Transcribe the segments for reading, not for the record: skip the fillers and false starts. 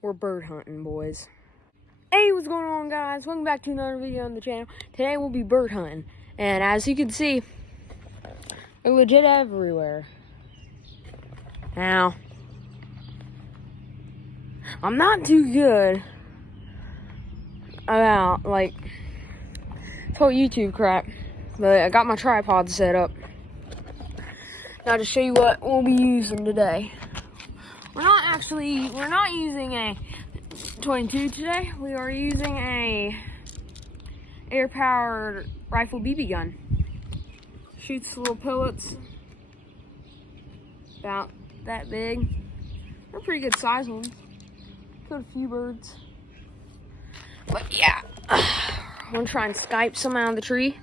We're bird hunting, boys. Hey, what's going on, guys? Welcome back to another video on the channel. Today we'll be bird hunting. And as you can see, they're legit everywhere. Now, I'm not too good about, like, this whole YouTube crap. But I got my tripod set up. Now to show you what we'll be using today. We're not using a 22 today. We are using a air-powered rifle BB gun. Shoots little pellets about that big. They're pretty good size ones. Killed a few birds. But yeah, I'm gonna try and Skype some out of the tree.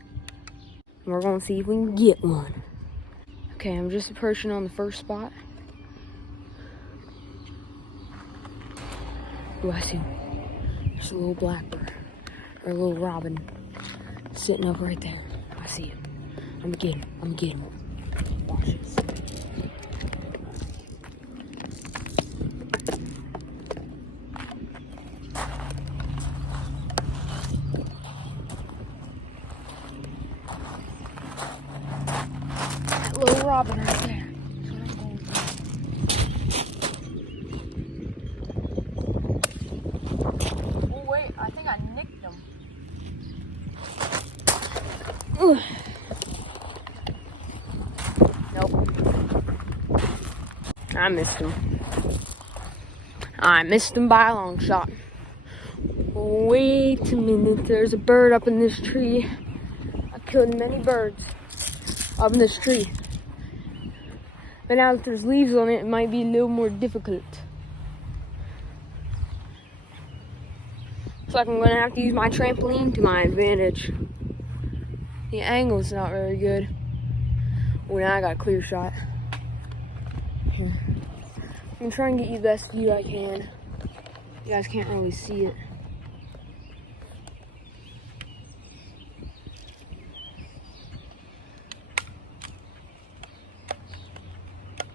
And we're gonna see if we can get one. Okay, I'm just approaching on the first spot. Oh, I see him. There's a little blackbird, or a little robin, sitting up right there. I see him. I'm gonna get him. I'm gonna get him. Watch this. That little robin right there. I think I nicked him. Ooh. Nope. I missed him. I missed him by a long shot. Wait a minute, there's a bird up in this tree. I killed many birds up in this tree. But now that there's leaves on it, it might be a little more difficult. Looks like I'm gonna have to use my trampoline to my advantage. The angle's not very good. Oh, now I got a clear shot. Here. I'm gonna try and get you the best view I can. You guys can't really see it.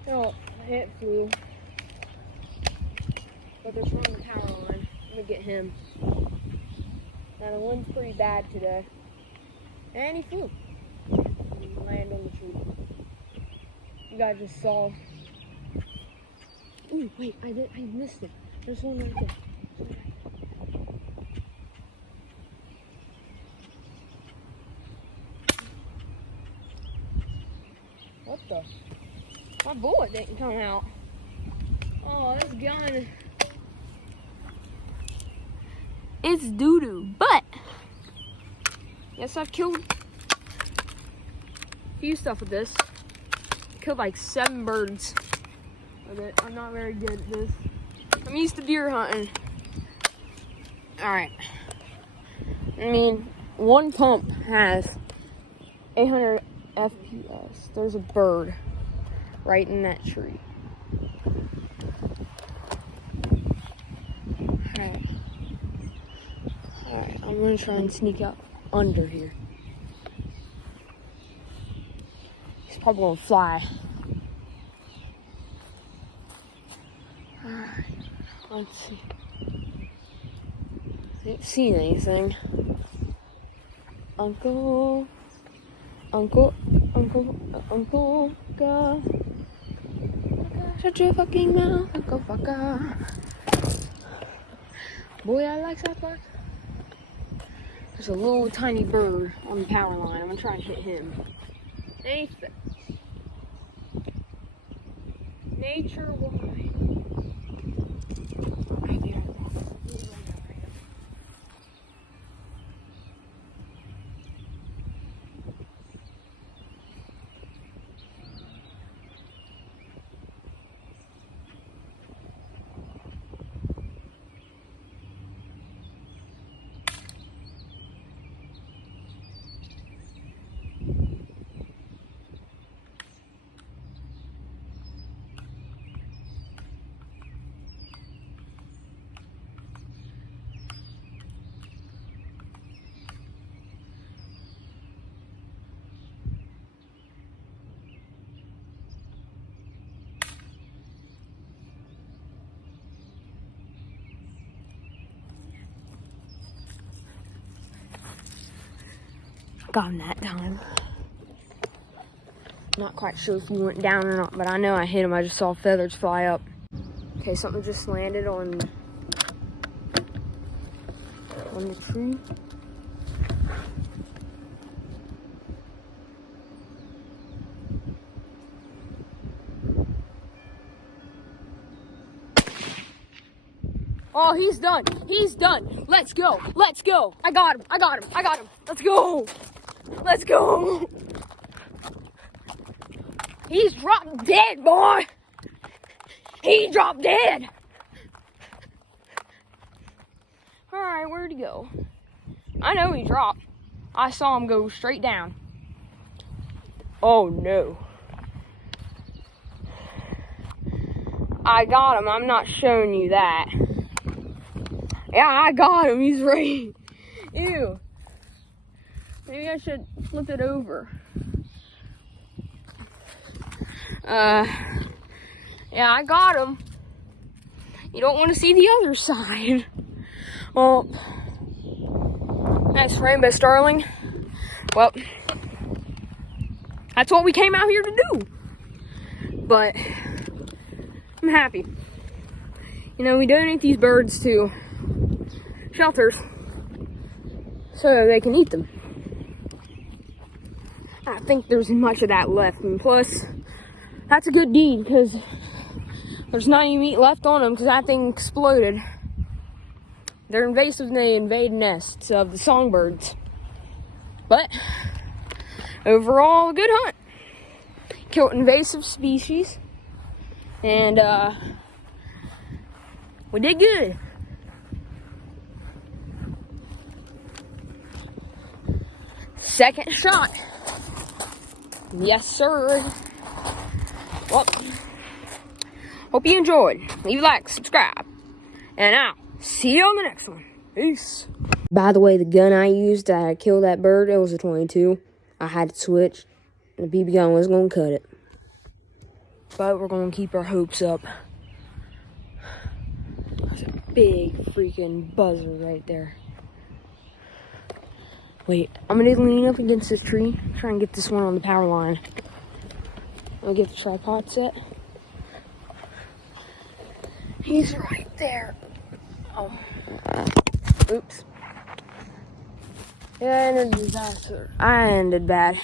Oh, it flew. But they're from the power line. I'm gonna get him. Now the wind's pretty bad today. And he flew. He landed on the tree. You guys just saw. Ooh, wait, I missed it. There's one right there. What the? My bullet didn't come out. Oh, this gun. It's doo-doo, but yes, I've killed a few stuff with this. Killed like 7 birds with it. I'm not very good at this. I'm used to deer hunting. Alright. I mean, one pump has 800 FPS. There's a bird right in that tree. Alright. Alright, I'm gonna try and sneak out under here. He's probably gonna fly. Alright, let's see. I didn't see anything. Uncle, God. Shut your fucking mouth, Uncle Fucker. Boy, I like South Park. There's a little tiny bird on the power line. I'm gonna try and hit him. Nathan. Nature wide. Right here. Got him that time. Not quite sure if he went down or not, but I know I hit him. I just saw feathers fly up. Okay, something just landed on the tree. Oh, he's done. He's done. Let's go. Let's go. I got him. I got him. I got him. Let's go. Let's go. He's dropped dead, boy. He dropped dead. All right, where'd he go? I know he dropped. I saw him go straight down. Oh, no. I got him. I'm not showing you that. Yeah, I got him. He's right. Ew. Maybe I should flip it over. Yeah, I got him. You don't want to see the other side. Well, that's rainbow starling. Well, that's what we came out here to do. But I'm happy. You know, we donate these birds to shelters so they can eat them. I think there's much of that left, and plus, that's a good deed because there's not any meat left on them because that thing exploded. They're invasive and they invade nests of the songbirds. But overall, a good hunt. Killed invasive species, and we did good. Second shot. Yes, sir. Well, hope you enjoyed. Leave a like, subscribe, and I'll see you on the next one. Peace. By the way, the gun I used to kill that bird, it was a 22. I had to switch. The BB gun was going to cut it. But we're going to keep our hopes up. That's a big freaking buzzard right there. Wait, I'm going to lean up against this tree. Try and get this one on the power line. I'll get the tripod set. He's right there. Oh. Oops. Yeah, I ended disaster. I ended bad.